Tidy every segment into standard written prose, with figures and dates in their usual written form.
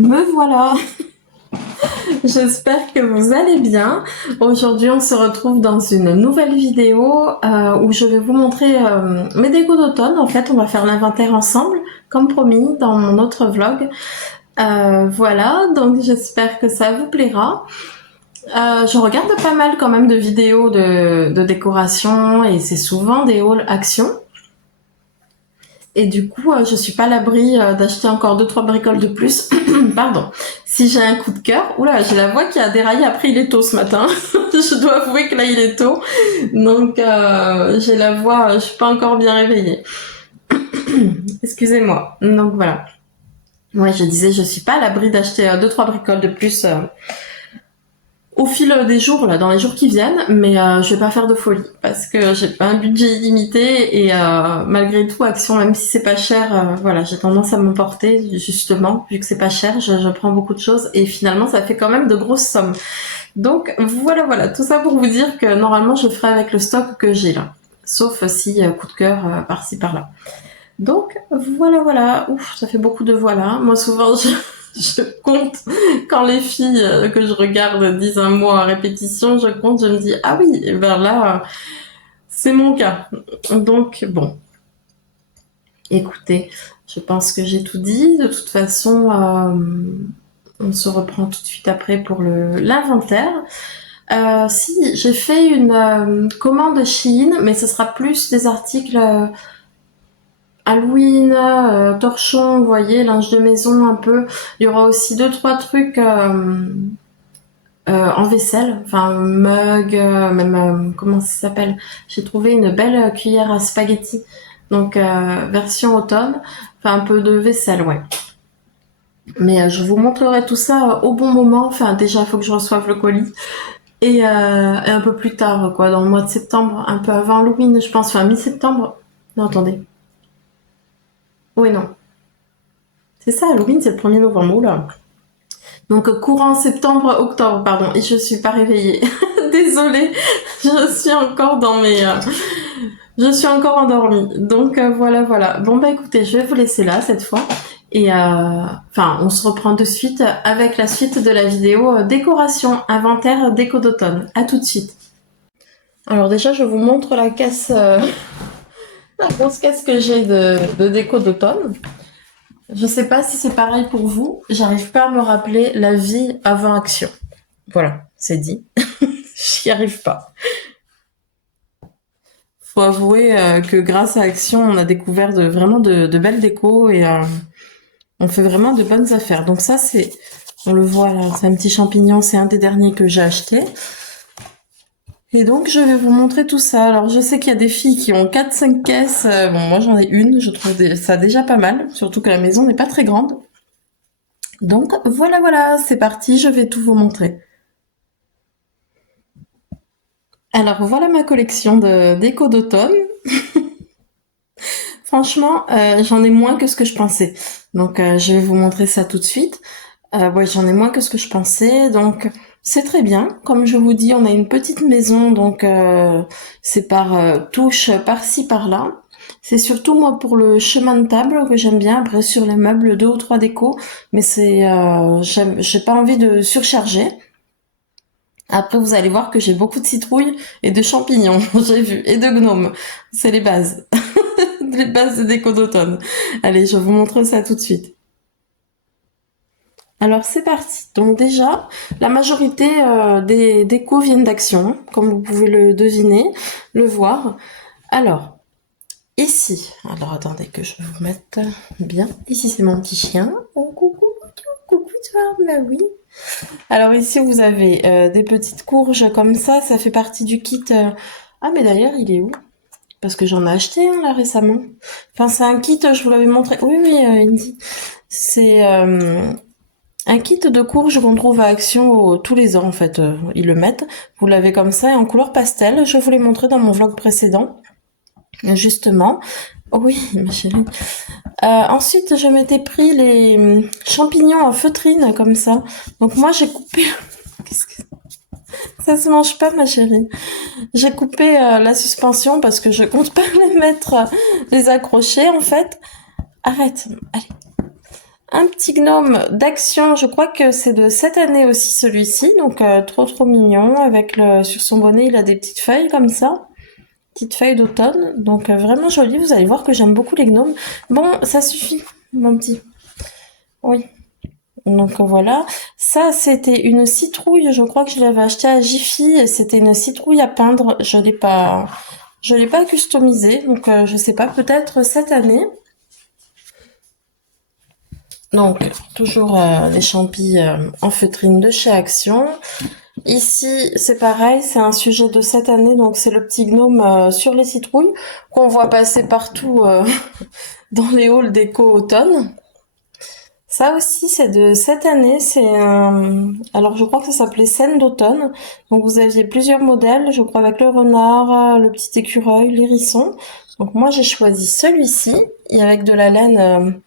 Me voilà. J'espère que vous allez bien. Aujourd'hui, on se retrouve dans une nouvelle vidéo où je vais vous montrer mes décos d'automne. En fait, on va faire l'inventaire ensemble, comme promis, dans mon autre vlog. Voilà, donc j'espère que ça vous plaira. Je regarde pas mal quand même de vidéos de décoration et c'est souvent des hauls action. Et du coup, je suis pas à l'abri d'acheter encore 2-3 bricoles de plus. Pardon. Si j'ai un coup de cœur. Oula, j'ai la voix qui a déraillé. Après, il est tôt ce matin. Je dois avouer que là, il est tôt. Donc, j'ai la voix, je suis pas encore bien réveillée. Excusez-moi. Donc, voilà. Ouais, je disais, je suis pas à l'abri d'acheter 2-3 bricoles de plus au fil des jours, là, dans les jours qui viennent, mais je vais pas faire de folie parce que j'ai pas un budget illimité et malgré tout, Action, même si c'est pas cher, voilà, j'ai tendance à m'emporter justement, vu que c'est pas cher, je prends beaucoup de choses et finalement, ça fait quand même de grosses sommes. Donc voilà, tout ça pour vous dire que normalement, je ferai avec le stock que j'ai là, sauf si coup de cœur par-ci par-là. Donc voilà, ouf, ça fait beaucoup de voilà. Moi souvent je compte quand les filles que je regarde disent un mot à répétition, je compte, je me dis ah oui, et ben là c'est mon cas. Donc bon, écoutez, je pense que j'ai tout dit. De toute façon, on se reprend tout de suite après pour l'inventaire. Si j'ai fait une commande Shein, mais ce sera plus des articles Halloween, torchon, vous voyez, linge de maison un peu. Il y aura aussi 2-3 trucs en vaisselle, enfin mug, même comment ça s'appelle. J'ai trouvé une belle cuillère à spaghetti, donc version automne, enfin un peu de vaisselle, ouais. Mais je vous montrerai tout ça au bon moment. Enfin déjà, il faut que je reçoive le colis et un peu plus tard, quoi, dans le mois de septembre, un peu avant Halloween, je pense, enfin mi-septembre. Non, attendez. Oui, non. C'est ça, Halloween, c'est le 1er novembre, oula. Donc courant septembre, octobre, pardon, et je suis pas réveillée. Désolée, je suis encore dans mes... je suis encore endormie. Donc voilà. Bon bah écoutez, je vais vous laisser là cette fois. Et enfin, on se reprend de suite avec la suite de la vidéo décoration, inventaire, déco d'automne. À tout de suite. Alors déjà, je vous montre la caisse, la grosse caisse que j'ai de déco d'automne. Je sais pas si c'est pareil pour vous. J'arrive pas à me rappeler la vie avant Action. Voilà, c'est dit. J'y arrive pas. Faut avouer que grâce à Action, on a découvert vraiment de belles décos et on fait vraiment de bonnes affaires. Donc ça, on le voit là, c'est un petit champignon, c'est un des derniers que j'ai acheté. Et donc, je vais vous montrer tout ça. Alors, je sais qu'il y a des filles qui ont 4-5 caisses. Bon, moi, j'en ai une. Je trouve ça déjà pas mal. Surtout que la maison n'est pas très grande. Donc, voilà, c'est parti. Je vais tout vous montrer. Alors, voilà ma collection de déco d'automne. Franchement, j'en ai moins que ce que je pensais. Donc, je vais vous montrer ça tout de suite. Ouais, j'en ai moins que ce que je pensais. Donc, c'est très bien. Comme je vous dis, on a une petite maison, donc c'est par touche par-ci, par-là. C'est surtout moi pour le chemin de table que j'aime bien. Après, sur les meubles, 2 ou 3 décos. Mais j'ai pas envie de surcharger. Après, vous allez voir que j'ai beaucoup de citrouilles et de champignons, j'ai vu, et de gnomes. C'est les bases. Les bases de déco d'automne. Allez, je vous montre ça tout de suite. Alors c'est parti. Donc déjà, la majorité des décos viennent d'Action, comme vous pouvez le deviner, le voir. Alors, ici, alors attendez que je vous mette bien. Ici c'est mon petit chien. Oh coucou, toi, bah oui. Alors ici vous avez des petites courges comme ça fait partie du kit. Ah mais d'ailleurs il est où? Parce que j'en ai acheté un là récemment. Enfin c'est un kit, je vous l'avais montré. Oui, Indy. C'est un kit de courges qu'on trouve à Action tous les ans en fait. Ils le mettent. Vous l'avez comme ça et en couleur pastel. Je vous l'ai montré dans mon vlog précédent. Justement. Oui, ma chérie. Ensuite, je m'étais pris les champignons en feutrine comme ça. Donc moi, j'ai coupé... Qu'est-ce que... Ça se mange pas, ma chérie. J'ai coupé la suspension parce que je compte pas les mettre, les accrocher en fait. Arrête, allez. Un petit gnome d'Action, je crois que c'est de cette année aussi celui-ci, donc trop mignon, avec sur son bonnet il a des petites feuilles comme ça, petites feuilles d'automne, donc vraiment joli, vous allez voir que j'aime beaucoup les gnomes. Bon, ça suffit, mon petit. Oui. Donc voilà, ça c'était une citrouille, je crois que je l'avais acheté à Jiffy, et c'était une citrouille à peindre, je l'ai pas customisée, donc je sais pas, peut-être cette année. Donc toujours les champis en feutrine de chez Action. Ici c'est pareil, c'est un sujet de cette année, donc c'est le petit gnome sur les citrouilles qu'on voit passer partout dans les halls déco automne. Ça aussi, c'est de cette année. Alors, je crois que ça s'appelait Scène d'automne. Donc, vous aviez plusieurs modèles, je crois, avec le renard, le petit écureuil, l'hérisson. Donc, moi, j'ai choisi celui-ci, et avec de la laine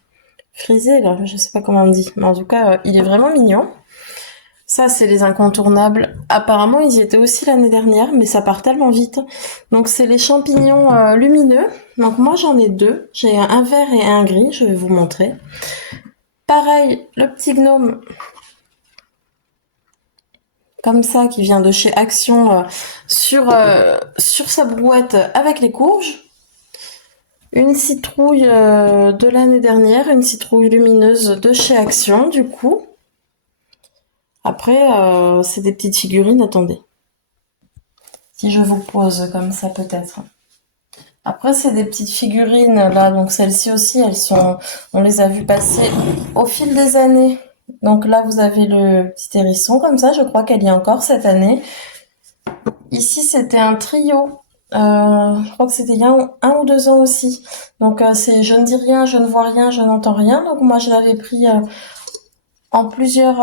frisée, là, je sais pas comment on dit. Mais en tout cas, il est vraiment mignon. Ça, c'est les incontournables. Apparemment, ils y étaient aussi l'année dernière, mais ça part tellement vite. Donc, c'est les champignons lumineux. Donc, moi, j'en ai deux. J'ai un vert et un gris, je vais vous montrer. Pareil, le petit gnome, comme ça, qui vient de chez Action, sur sa brouette avec les courges. Une citrouille de l'année dernière, une citrouille lumineuse de chez Action, du coup. Après, c'est des petites figurines, attendez. Si je vous pose comme ça, peut-être. Après, c'est des petites figurines, là, donc celles-ci aussi, on les a vues passer au fil des années. Donc là, vous avez le petit hérisson, comme ça, je crois qu'elle y est encore cette année. Ici, c'était un trio. Je crois que c'était il y a un ou 2 ans aussi. Donc, c'est je ne dis rien, je ne vois rien, je n'entends rien. Donc, moi, je l'avais pris en plusieurs,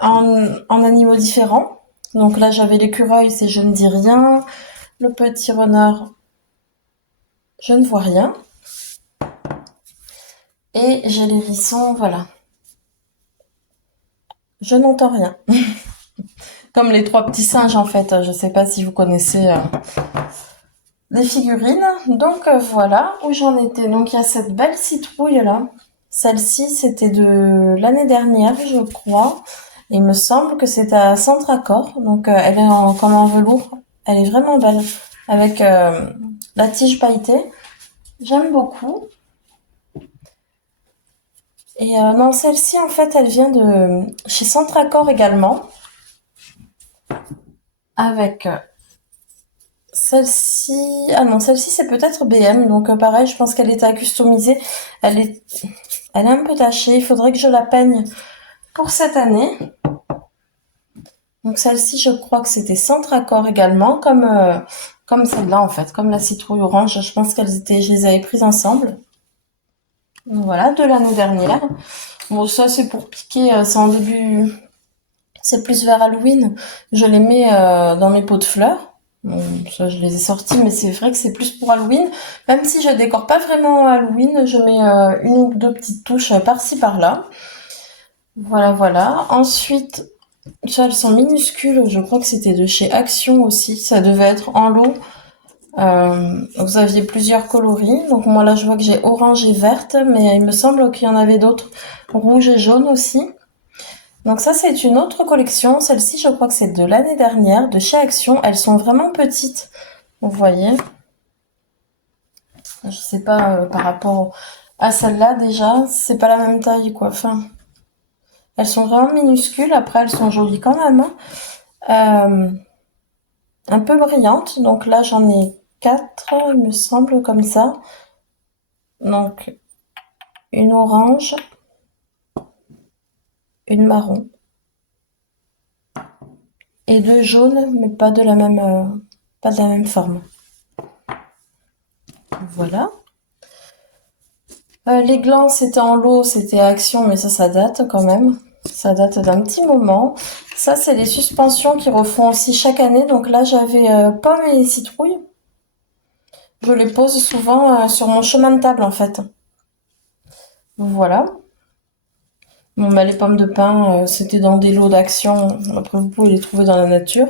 en animaux différents. Donc là, j'avais l'écureuil, c'est je ne dis rien. Le petit renard, je ne vois rien. Et j'ai l'hérisson, voilà. Je n'entends rien. Comme les 3 petits singes, en fait. Je sais pas si vous connaissez les figurines. Donc voilà où j'en étais. Donc il y a cette belle citrouille là. Celle-ci, c'était de l'année dernière, je crois. Il me semble que c'est à Centracor. Donc elle est comme en velours. Elle est vraiment belle. Avec la tige pailletée. J'aime beaucoup. Et non, celle-ci, en fait, elle vient de chez Centracor également. Avec celle-ci... Ah non, celle-ci, c'est peut-être BM. Donc pareil, je pense qu'elle était à customiser. Elle est un peu tachée. Il faudrait que je la peigne pour cette année. Donc celle-ci, je crois que c'était Centracor également, comme celle-là en fait, comme la citrouille orange. Je pense je les avais prises ensemble. Donc voilà, de l'année dernière. Bon, ça c'est pour piquer, c'est en début, c'est plus vers Halloween. Je les mets dans mes pots de fleurs. Bon, ça je les ai sortis, mais c'est vrai que c'est plus pour Halloween. Même si je décore pas vraiment Halloween, je mets une ou deux petites touches par-ci par-là. Voilà, voilà. Ensuite, ça, elles sont minuscules. Je crois que c'était de chez Action aussi. Ça devait être en lot. Vous aviez plusieurs coloris. Donc moi là, je vois que j'ai orange et verte, mais il me semble qu'il y en avait d'autres rouge et jaune aussi. Donc ça, c'est une autre collection. Celle-ci, je crois que c'est de l'année dernière, de chez Action. Elles sont vraiment petites. Vous voyez. Je sais pas par rapport à celle-là déjà, c'est pas la même taille quoi. Enfin, elles sont vraiment minuscules. Après, elles sont jolies quand même. Un peu brillantes. Donc là, j'en ai 4, il me semble, comme ça. Donc, une orange, une marron et 2 jaunes, mais pas de la même forme. Voilà. Les glands, c'était en lot, c'était Action, mais ça date quand même. Ça date d'un petit moment. Ça, c'est les suspensions qui refont aussi chaque année. Donc là, j'avais pommes et citrouilles. Je les pose souvent sur mon chemin de table, en fait. Voilà. Bon, bah, les pommes de pin, c'était dans des lots d'Action. Après, vous pouvez les trouver dans la nature.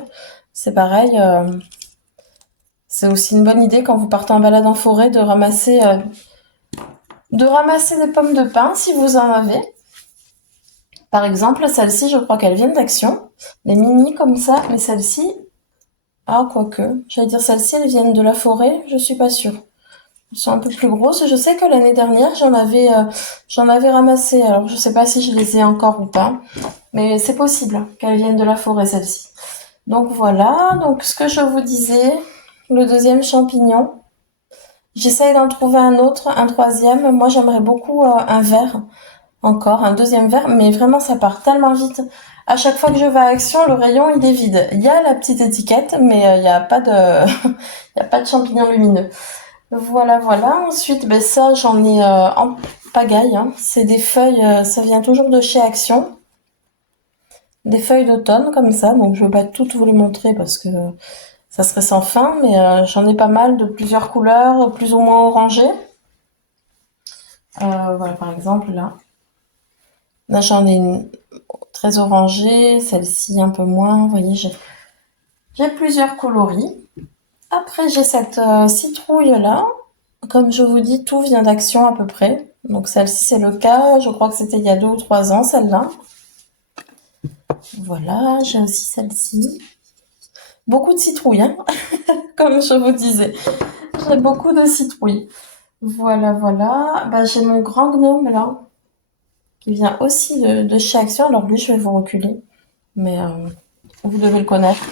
C'est pareil. C'est aussi une bonne idée quand vous partez en balade en forêt de ramasser de ramasser des pommes de pin si vous en avez. Par exemple, celles-ci, je crois qu'elles viennent d'Action. Les mini comme ça, mais celles-ci, ah, quoique. J'allais dire celles-ci, elles viennent de la forêt, je suis pas sûre. Elles sont un peu plus grosses. Je sais que l'année dernière, j'en avais ramassé. Alors, je sais pas si je les ai encore ou pas. Mais c'est possible qu'elles viennent de la forêt, celles-ci. Donc voilà. Donc, ce que je vous disais, le deuxième champignon. J'essaye d'en trouver un autre, un troisième. Moi, j'aimerais beaucoup un vert. Encore un deuxième verre, mais vraiment ça part tellement vite. À chaque fois que je vais à Action, le rayon il est vide. Il y a la petite étiquette, mais il n'y a pas de, il y a pas de champignons lumineux. Voilà, voilà. Ensuite, ben ça j'en ai en pagaille. Hein. C'est des feuilles, ça vient toujours de chez Action, des feuilles d'automne comme ça. Donc je vais pas toutes vous les montrer parce que ça serait sans fin, mais j'en ai pas mal de plusieurs couleurs, plus ou moins orangées. Voilà, par exemple là. Là j'en ai une très orangée, celle-ci un peu moins. Vous voyez, j'ai plusieurs coloris. Après, j'ai cette citrouille-là. Comme je vous dis, tout vient d'Action à peu près. Donc celle-ci, c'est le cas. Je crois que c'était il y a 2 ou 3 ans, celle-là. Voilà, j'ai aussi celle-ci. Beaucoup de citrouilles, hein, comme je vous disais. J'ai beaucoup de citrouilles. Voilà, voilà. Bah, j'ai mon grand gnome, là, qui vient aussi de chez Action. Alors lui, je vais vous reculer. Mais vous devez le connaître.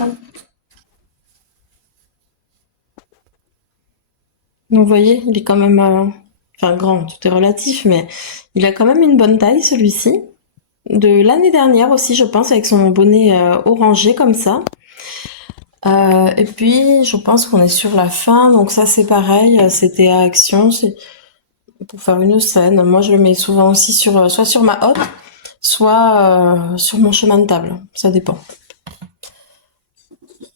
Donc, vous voyez, il est quand même, enfin grand, tout est relatif, mais il a quand même une bonne taille, celui-ci. De l'année dernière aussi, je pense, avec son bonnet orangé comme ça. Et puis, je pense qu'on est sur la fin, donc ça c'est pareil, c'était à Action, c'est pour faire une scène. Moi, je le mets souvent aussi sur, soit sur ma hotte, soit sur mon chemin de table, ça dépend.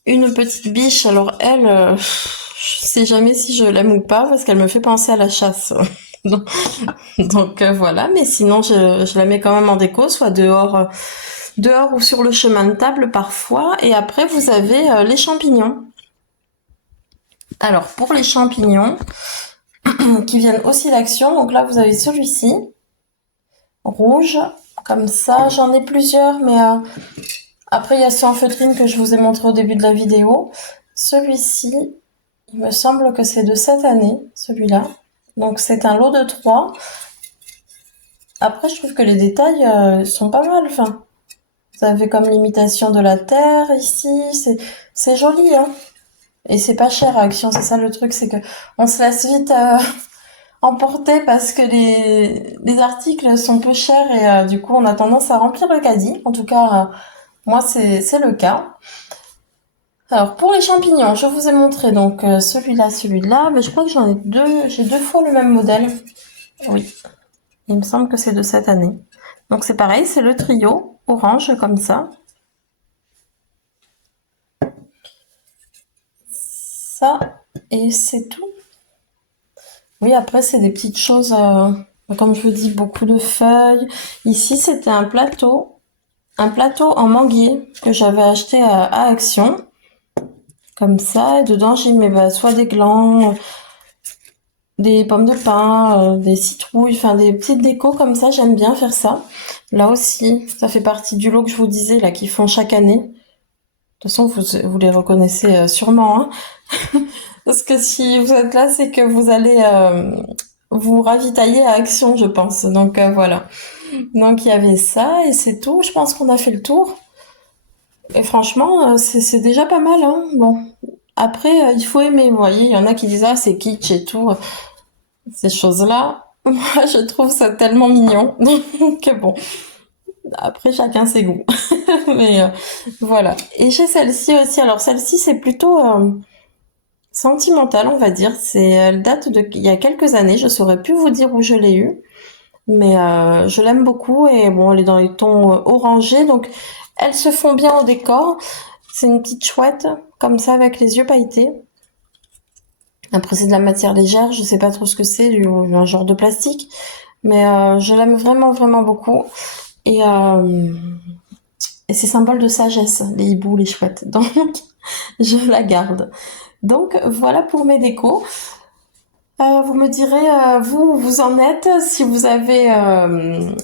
Une petite biche, alors elle, je sais jamais si je l'aime ou pas, parce qu'elle me fait penser à la chasse. Donc voilà, mais sinon je la mets quand même en déco, soit dehors ou sur le chemin de table parfois. Et après vous avez les champignons. Alors pour les champignons qui viennent aussi d'Action, donc là vous avez celui-ci, rouge, comme ça. J'en ai plusieurs, mais après il y a ceux en feutrine que je vous ai montré au début de la vidéo. Celui-ci, il me semble que c'est de cette année, celui-là. Donc c'est un lot de 3. Après je trouve que les détails sont pas mal, enfin. Vous avez comme l'imitation de la terre ici, c'est joli, hein. Et c'est pas cher à Action, c'est ça le truc, c'est que on se laisse vite emporter parce que les articles sont peu chers et du coup on a tendance à remplir le caddie. En tout cas, moi c'est le cas. Alors pour les champignons, je vous ai montré donc celui-là, mais je crois que j'en ai deux, j'ai 2 fois le même modèle. Oui, il me semble que c'est de cette année. Donc c'est pareil, c'est le trio orange comme ça. Ça, et c'est tout. Oui, après, c'est des petites choses, comme je vous dis, beaucoup de feuilles. Ici, c'était un plateau en manguier que j'avais acheté à Action, comme ça. Et dedans, j'y mets soit des glands, des pommes de pin, des citrouilles, enfin des petites décos comme ça. J'aime bien faire ça. Là aussi, ça fait partie du lot que je vous disais, là, qu'ils font chaque année. De toute façon, vous les reconnaissez sûrement, hein. Parce que si vous êtes là, c'est que vous allez vous ravitailler à Action, je pense. Donc voilà. Donc il y avait ça et c'est tout. Je pense qu'on a fait le tour. Et franchement, c'est déjà pas mal, hein. Bon. Après, il faut aimer. Vous voyez, il y en a qui disent ah c'est kitsch et tout. Ces choses-là, moi je trouve ça tellement mignon. Donc bon. Après chacun ses goûts. Mais voilà. Et j'ai celle-ci aussi. Alors celle-ci c'est plutôt sentimentale, on va dire. Elle date de il y a quelques années. Je saurais plus vous dire où je l'ai eue, mais je l'aime beaucoup et bon, elle est dans les tons orangés, donc elles se font bien au décor. C'est une petite chouette comme ça avec les yeux pailletés. Après c'est de la matière légère, je sais pas trop ce que c'est, un genre de plastique, mais je l'aime vraiment vraiment beaucoup et, euh, et c'est symbole de sagesse, les hiboux, les chouettes. Donc je la garde. Donc voilà pour mes décos. Vous me direz, vous, où vous en êtes, si vous avez,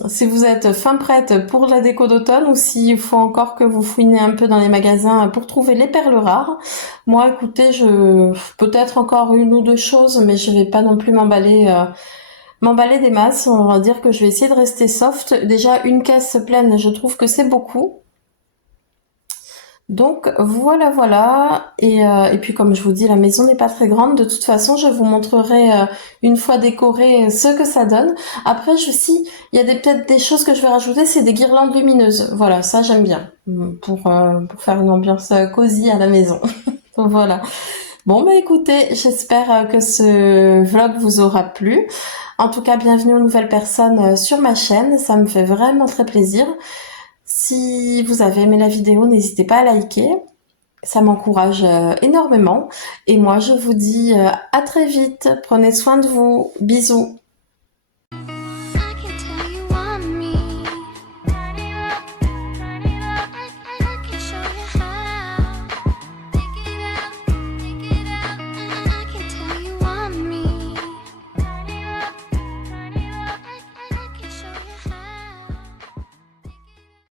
si vous êtes fin prête pour la déco d'automne ou s'il faut encore que vous fouinez un peu dans les magasins pour trouver les perles rares. Moi, écoutez, peut-être encore une ou deux choses, mais je vais pas non plus m'emballer des masses. On va dire que je vais essayer de rester soft. Déjà, une caisse pleine, je trouve que c'est beaucoup. Donc voilà, voilà. Et puis comme je vous dis, la maison n'est pas très grande. De toute façon, je vous montrerai une fois décorée ce que ça donne. Après, il y a peut-être des choses que je vais rajouter, c'est des guirlandes lumineuses. Voilà, ça j'aime bien pour faire une ambiance cosy à la maison. Donc voilà. Bon bah écoutez, j'espère que ce vlog vous aura plu. En tout cas, bienvenue aux nouvelles personnes sur ma chaîne. Ça me fait vraiment très plaisir. Si vous avez aimé la vidéo, n'hésitez pas à liker. Ça m'encourage énormément. Et moi, je vous dis à très vite. Prenez soin de vous. Bisous.